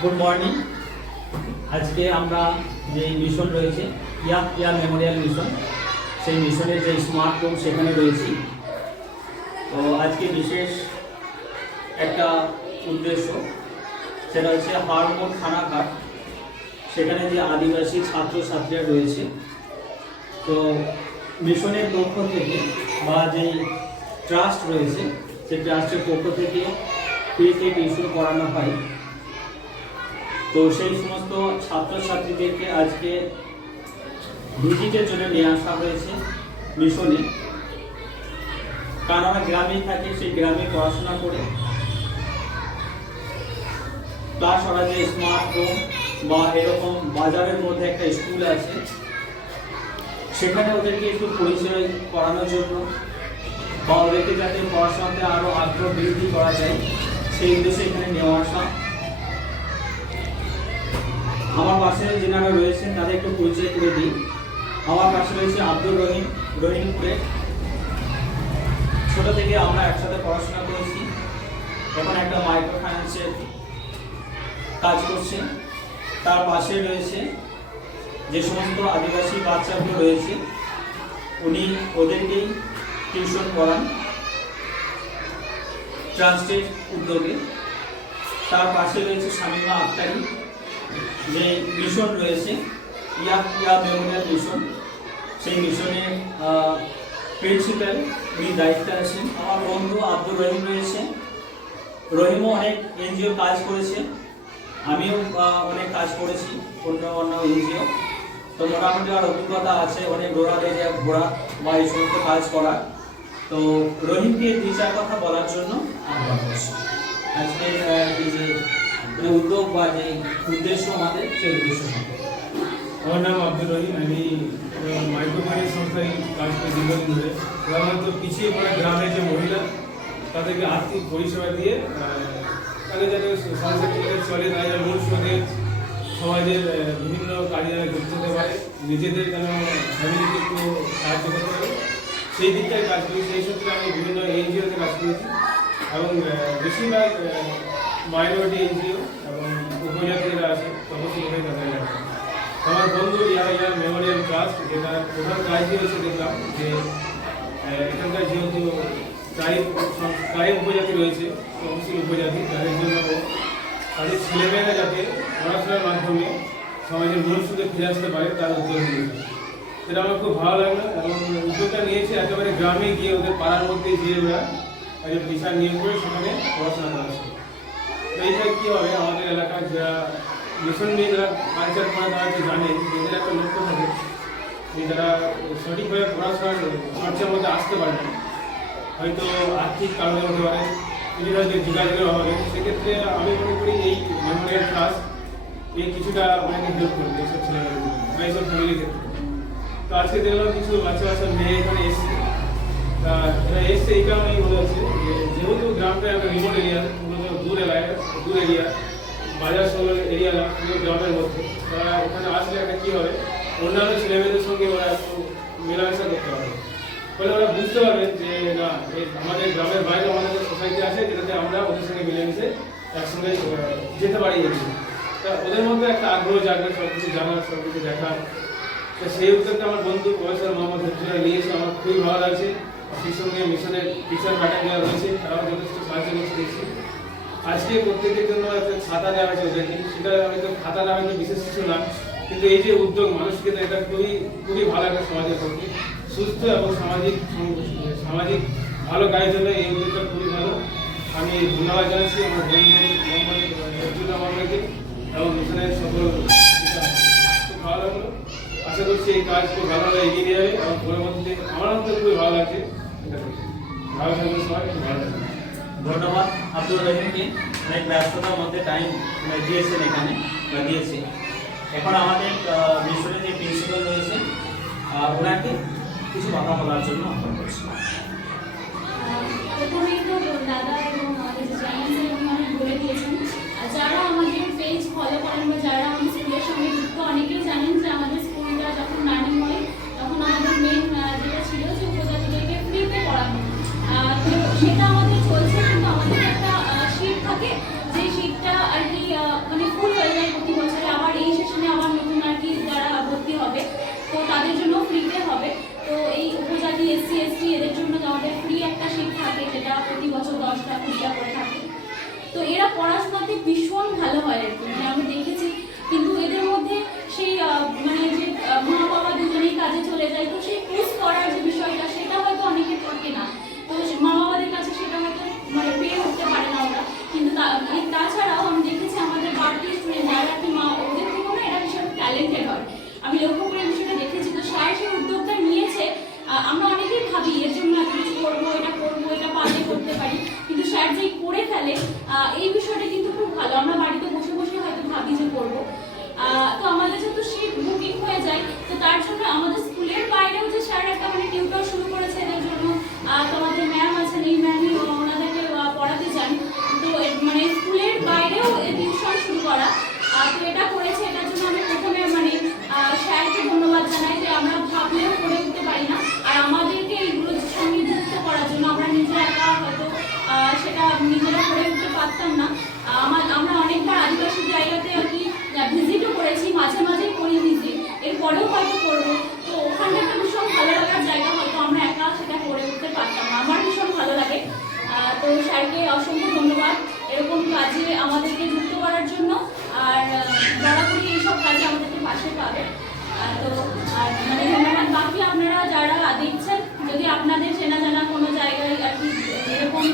Good morning আজকে আমরা যে মিশন রয়েছে ইয়া ইয়া মেমোরিয়াল মিশন সেই মিশনের যে স্মার্ট রুম সেখানে রয়েছি। তো আজকে বিশেষ একটা উদ্দেশ্য, সেটা হচ্ছে হারমোন থানাঘাট। সেখানে যে আদিবাসী ছাত্রছাত্রীরা রয়েছে। তো মিশনের পক্ষ থেকে বা যে ট্রাস্ট রয়েছে, সেই ট্রাস্টের পক্ষ থেকে ফ্রি থেকে ইস্যু করানো হয়। তো সেই সমস্ত ছাত্রছাত্রীদেরকে আজকে ভিজিটের জন্য নিয়ে আসা হয়েছে মিশনে। কারণ আমরা গ্রামেই থাকি, সেই গ্রামে পড়াশোনা করে। প্লাস ওরা যে স্মার্টফোন বা এরকম বাজারের মধ্যে একটা স্কুল আছে। সেখানে ওদেরকে একটু পরিচয় করানোর জন্য বা ওদেরকে যাতে পড়াশোনাতে আরও আগ্রহ বৃদ্ধি করা যায়, সেই উদ্দেশ্যে এখানে নেওয়া আসা। আমার পাশে যেনারা রয়েছেন, তাদের একটু পরিচয় করে দিই। আমার পাশে রয়েছে আব্দুর রহিম রহিম রহিমপুরে ছোট থেকে আমরা একসাথে পড়াশোনা করেছি। এখন একটা মাইক্রো ফাইন্যান্সের কাজ করছে। তার পাশে রয়েছে যে সমস্ত আদিবাসী বাচ্চাগুলো রয়েছে, উনি ওদেরকেই টিউশন পড়ান। ট্রান্সটের উদ্যোগে। তার পাশে রয়েছে শামিমা আক্তারি। যে মিশন রয়েছে ইয়া ইয়া মেমোরিয়াল মিশন, সেই মিশনে প্রিন্সিপাল উনি দায়িত্বে আছেন। আমার বন্ধু আব্দুর রহিম রয়েছে। রহিমও অনেক এনজিও কাজ করেছে। আমিও অনেক কাজ করেছি, অন্য অন্য এনজিও। তো মোটামুটি আর অভিজ্ঞতা আছে, অনেক ঘোরা এরিয়া ঘোরা বা এই সমস্ত কাজ করা। তো রহিমকে দুই চার কথা বলার জন্য আজকে মানে উদ্যোগ বা যে উদ্দেশ্য আমাদের, সেই উদ্দেশ্য আমার নাম আব্দুর রহিম, আমি মাইক্রোফাইন্যান্স সংস্থায় কাজ করি দীর্ঘদিন ধরে। সাধারণত পিছিয়ে পড়া গ্রামের যে মহিলা, তাদেরকে আর্থিক পরিষেবা দিয়ে তাদের যাতে সংসার চলে যেন মূল স্রোতে সমাজের বিভিন্ন কাজে যেন যুক্ত পারে। নিজেদের যেন ফ্যামিলিকে একটু সাহায্য করতে পারে। সেই দিকটায় কাজ করি, সেই সূত্রে আমি বিভিন্ন এনজিওতে কাজ করেছি। এবং বেশিরভাগ মাইনরিটি এনজিও এবং উপজাতিরা আছে তপশিলি হয়ে তাদের। আমার বন্ধু ইয়া ইয়া মেমোরিয়াল ট্রাস্ট যেটা প্রধান কাজই হচ্ছে দেখলাম যে এখানকার যেহেতু ট্রাইব ট্রাইব উপজাতি রয়েছে তহসিল উপজাতি, তাদের জন্য তাদের ছেলেমেয়েরা যাতে পড়াশোনার মাধ্যমে সমাজের সুদে ফিরে আসতে পারে, তার উদ্যোগ নিয়েছে সেটা আমার খুব ভালো লাগল এবং উদ্যোগটা নিয়েছে একেবারে গ্রামে গিয়ে ওদের পাড়ার মধ্যে গিয়ে ওরা একটা টিচার নিয়োগ করে সেখানে পড়াশোনা তো এইটা কী হবে আমাদের এলাকার যারা মিশন নিয়ে যারা কালচার করে তারা তো জানে যে এদের একটা লক্ষ্য থাকে যে যারা সঠিকভাবে পড়াশোনার চর্চার মধ্যে আসতে পারে না হয়তো আর্থিক কারণে হতে পারে বিভিন্ন হয়তো যোগাযোগের অভাবে সেক্ষেত্রে আমি মনে করি এই মেমোরিয়াল ক্লাস এই কিছুটা অনেকে হেল্প করবে এইসব ছেলেমেয়েদের জন্য বা এইসব ফ্যামিলির ক্ষেত্রে তো আজকে দেখলাম কিছু বাচ্চা বাচ্চা মেয়ে এখানে এসছে তা এরা এসছে এই কারণেই মনে হচ্ছে যে যেহেতু গ্রামটা একটা রিমোট এরিয়া মূলত দূর এলাকা দূর এরিয়া বাজার শহর এরিয়া না পুরো গ্রামের মধ্যে। তারা এখানে আসলে একটা কী হবে, অন্যান্য ছেলেমেয়েদের সঙ্গে ওরা একটু মেলামেশা করতে পারবে ফলে ওরা বুঝতে পারবে যে, না আমাদের গ্রামের বাইরে আমাদের সোসাইটি আছে যেটাতে আমরা ওদের সঙ্গে মিলেমিশে একসঙ্গে যেতে পারি এগিয়ে। তা ওদের মধ্যে একটা আগ্রহ জাগবে সব কিছু জানার সব কিছু দেখার। তো সেই উদ্যোগটা আমার বন্ধু প্রফেসর মোহাম্মদ হফিজুল্লাহ নিয়েছে, আমার খুবই ভালো লাগছে। সেই সঙ্গে মিশনের টিচার ম্যাডাম যারা রয়েছে, তারাও যথেষ্ট সাহায্য করতে আজকে প্রত্যেকের জন্য একটা ছাতা দেওয়া হয়েছে ওদেরকে সেটা হয়তো খাতা দেওয়া হয়তো বিশেষ কিছু না। কিন্তু এই যে উদ্যোগ, মানুষকে এটা খুবই খুবই ভালো একটা সমাজের পক্ষে সুস্থ এবং সামাজিক সামাজিক ভালো কাজের জন্য এই উদ্যোগটা খুবই ভালো। আমি ধন্যবাদ জানাচ্ছি আমার বন্ধু হফিজুল্লাহ এবং মিশনের সকল খুব ভালো লাগল। আশা করছি এই কাজ খুব ভালোভাবে এগিয়ে নিয়ে যাবে এবং পরবর্তীতে আমার অন্তত খুবই ভালো লাগছে। ভালো থাকবেন সবাই ভালো থাকবেন। ধন্যবাদ। আব্দুর রহিমকে অনেক ব্যস্ততার মধ্যে টাইম দিয়েছেন এখানে বা দিয়েছে। এখন আমাদের আহ, মিশনের যে প্রিন্সিপাল রয়েছে ওনাকে কিছু কথা বলার জন্য আহ্বান করছি। প্রথমেই যারা আমাদের ফলো করেন বা যারা আমাদের স্কুলের সঙ্গে যুক্ত অনেকেই জানেন যে আমাদের স্কুলটা যখন রানিং হয় তখন আমাদের মেন যেটা ছিল যে এসসি এসটি এদের জন্য আমাদের ফ্রি একটা সিট থাকে, যেটা প্রতি বছর দশটা কুড়িটা করে থাকে। তো এরা পড়াশোনাতে ভীষণ ভালো হয় আর কি মানে আমি দেখেছি, কিন্তু এদের মধ্যে সেই মানে যে মা বাবা দুজনেই কাজে চলে যায়, তো সেই কোর্স করার যে বিষয়টা, সেটা হয়তো অনেকে থাকে না। তো মা বাবাদের কাছে সেটা হয়তো মানে পেয়ে উঠতে পারে না ওরা। কিন্তু তাছাড়াও আমি দেখেছি আমাদের বাড়তি স্টুডেন্ট যারা কি মা ওদের থেকেও না এরা ভীষণ ট্যালেন্টেড হয়। আমি লক্ষ্য করে বিষয়টা দেখেছি, তো সায় উদ্যোগ আমরা অনেকেই ভাবি এর জন্য এত কিছু করব এটা করব এটা পারলে করতে পারি কিন্তু স্যার যেই করে ফেলে আহ, এই বিষয়টা কিন্তু খুব ভালো আমরা বাড়িতে বসে বসে হয়তো ভাবি যে করব আহ, তো আমাদের যেহেতু সিট বুকিং হয়ে যায় তো তার জন্য আমাদের স্কুলের বাইরেও যে স্যার একটা মানে টিউটর শুরু করেছে এদের জন্য আহ, তো আমাদের ম্যাম আছেন এই ম্যামই ওনাদেরকে আহ, পড়াতে যান তো এ- মানে স্কুলের বাইরেও টিউশন শুরু করা আহ, তো এটা করেছে এটার জন্য আমি প্রথমে মানে আহ, স্যারকে ধন্যবাদ জানাই যে আমরা ভাবলেও করে উঠতে পারি না আর আমাদেরকে এইগুলোর সঙ্গে যুক্ত করার জন্য আমরা নিজেরা একা হয়তো আহ, সেটা নিজেরা করে উঠতে পারতাম না আহ, আমার আমরা অনেকবার আদিবাসী জায়গাতে আর কি ভিজিটও করেছি মাঝে মাঝে করি ভিজিট এরপরেও হয়তো করব তো ওখানটা একটা ভীষণ ভালো লাগার জায়গা হয়তো আমরা একা সেটা করে উঠতে পারতাম না আমার ভীষণ ভালো লাগে আহ, তো স্যারকে অসংখ্য ধন্যবাদ এরকম কাজে আমাদেরকে যুক্ত করার জন্য আর বরাবরই এইসব কাজে আমাদেরকে পাশে পাবে আহ, তো মানে ধন্যবাদ। বাকি আপনারা যারা দেখছেন, যদি আপনাদের চেনা জানা কোনো জায়গায় আর কি এরকম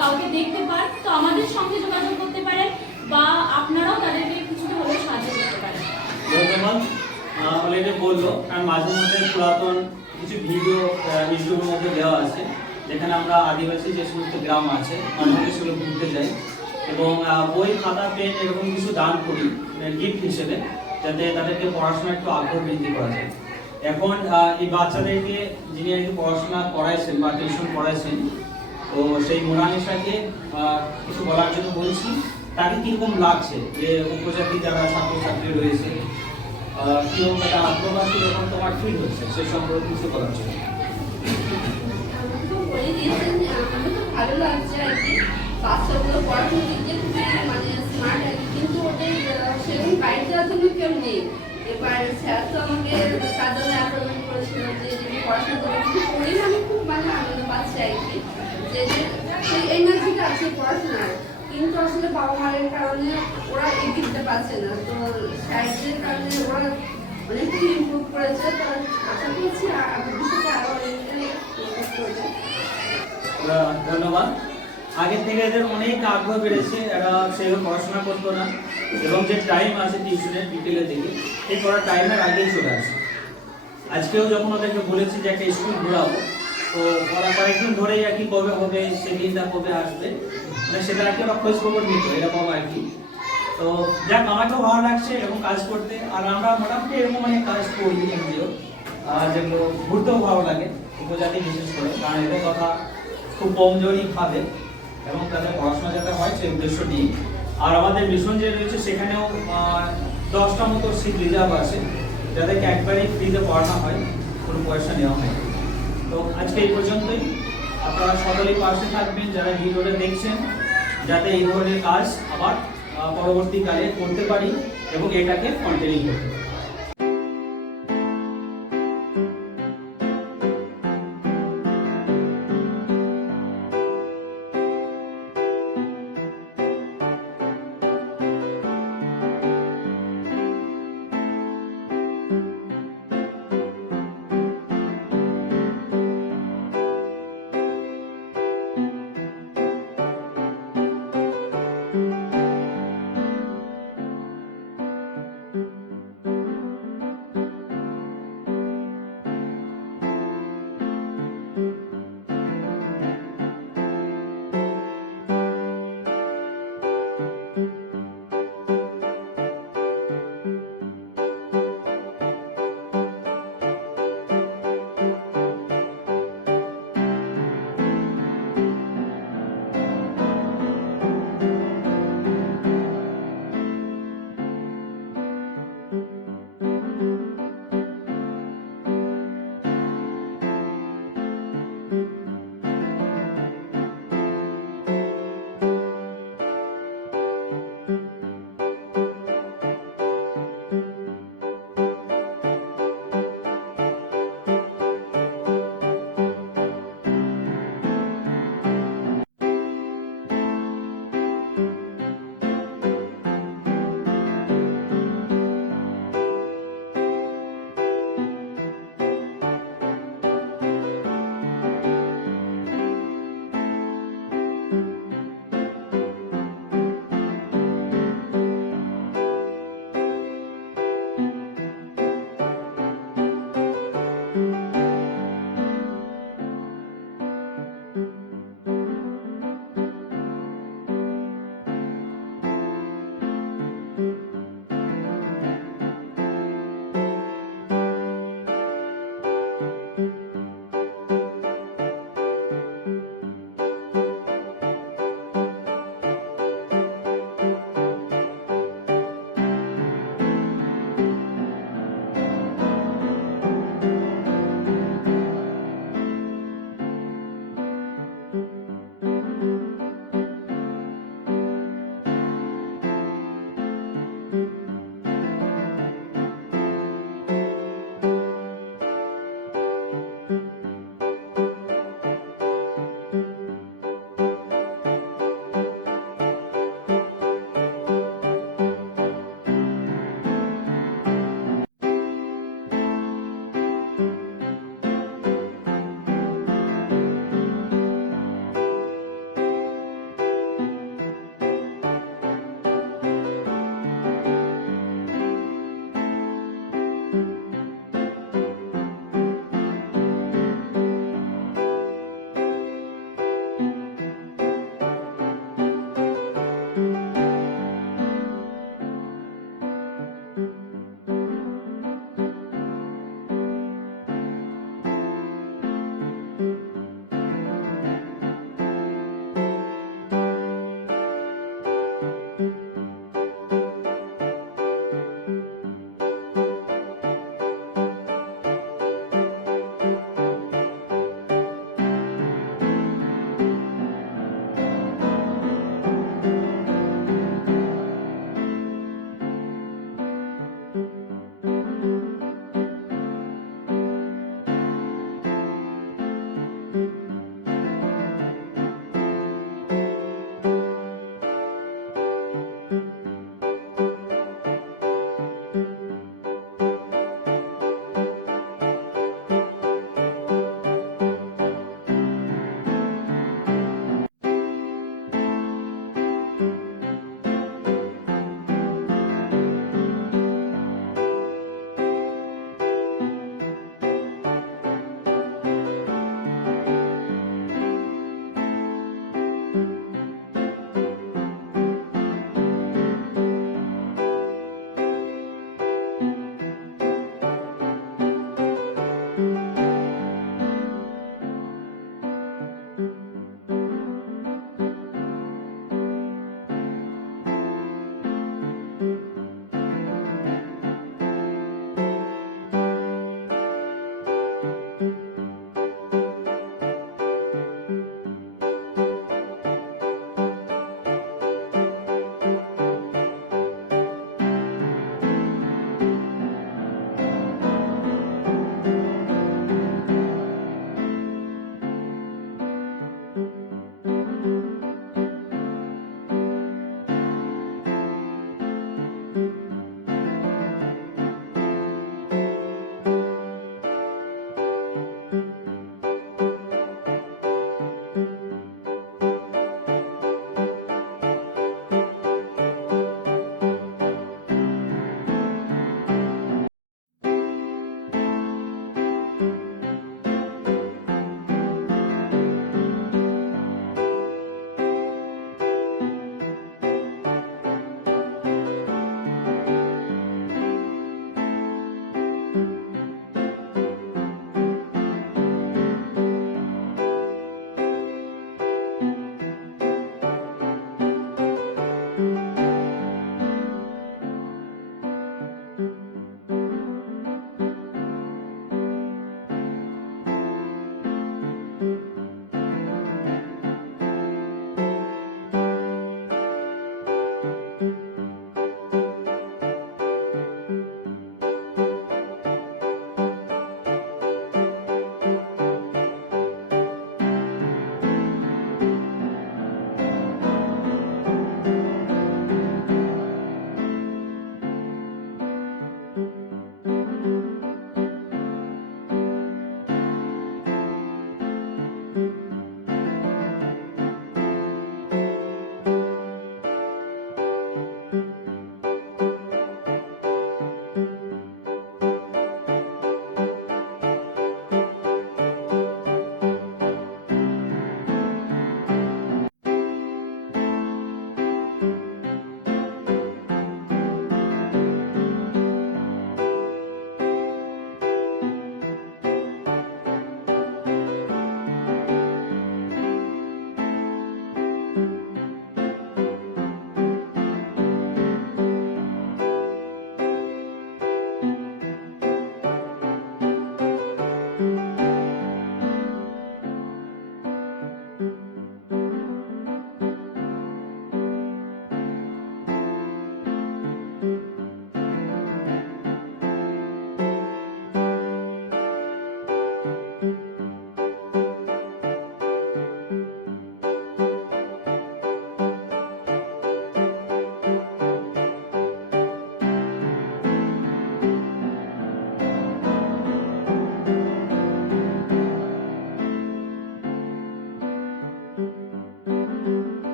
কাউকে দেখতে পান, তো আমাদের সঙ্গে যোগাযোগ করতে পারেন বা আপনারাও তাদেরকে কিছুটা হলেও সাহায্য করতে পারেন। ধন্যবাদ। অলরেডি বলল কারণ মাঝে মধ্যে পুরাতন কিছু ভিডিও ইউটিউবের মধ্যে দেওয়া আছে, যেখানে আমরা আদিবাসী যে সমস্ত গ্রাম আছে মানুষকে সেগুলো ঘুরতে যাই। এবং বই, খাতা, পেন এরকম কিছু দান করি গিফট হিসেবে। যাতে তাদেরকে পড়াশোনা একটু আগ্রহ বৃদ্ধি করা যায়। এখন এই বাচ্চাদেরকে যিনি আর কি পড়াশোনা করাইছেন বা টিউশন পড়াইছেন তো সেই মোনালিসাকে আহ, কিছু বলার জন্য বলছি তাকে কীরকম লাগছে যে উপজাতি যারা ছাত্রছাত্রী রয়েছে কীরকম একটা আগ্রহ কীরকম তোমার ফিল হচ্ছে সে সম্পর্কে কিছু বলার জন্য? ভালো লাগছে আর কি। বাচ্চাগুলো খুবই মানে স্মার্ট আর কি কিন্তু ওদের আহ, সেরকম গাইড দেওয়ার মানে আসলে বাবা মায়ের কারণে ওরা দিকতে পাচ্ছে না। তো স্যারদের কারণে ওরা ইমপ্রুভ করেছে, তো আশা করছি ধন্যবাদ। আগের থেকে এদের অনেক আগ্রহ বেড়েছে, এরা সেভাবে পড়াশোনা করতো না। এবং যে টাইম আছে টিউশনের বিকেলের দিকে এই পড়ার টাইমের আগেই চলে আসে। আজকেও যখন ওদেরকে বলেছি যে একটা স্কুল ঘোরাবো, তো ওরা কয়েকদিন ধরেই আর কি কবে হবে সেই দিনটা কবে আসবে মানে সেটা আর কি ওরা খোঁজ খবর নিত এরকম আর কি। তো যাক, আমাকেও ভালো লাগছে এরকম কাজ করতে, আর আমরা মোটামুটি এরকম অনেক কাজ করি এনজিও, আর যেগুলো ঘুরতেও ভালো লাগে, উপজাতি বিশেষ করে, কারণ এদের কথা খুব কমজোরি ভাবে। এবং তাদের পড়াশোনা যাতে হয় সেই উদ্দেশ্য নিয়ে আর আমাদের মিশন যে রয়েছে, সেখানেও দশটা মতো সিট রিজার্ভ আছে, যাদেরকে একবারেই ফ্রিতে পড়ানো হয়, কোনো পয়সা নেওয়া হয় তো আজকে এই পর্যন্তই। আপনারা সকলেই পাশে থাকবেন, যারা ভিডিওটা দেখছেন, যাতে এই ধরনের কাজ আবার পরবর্তীকালে করতে পারি এবং এটাকে কন্টিনিউ করতে পারি।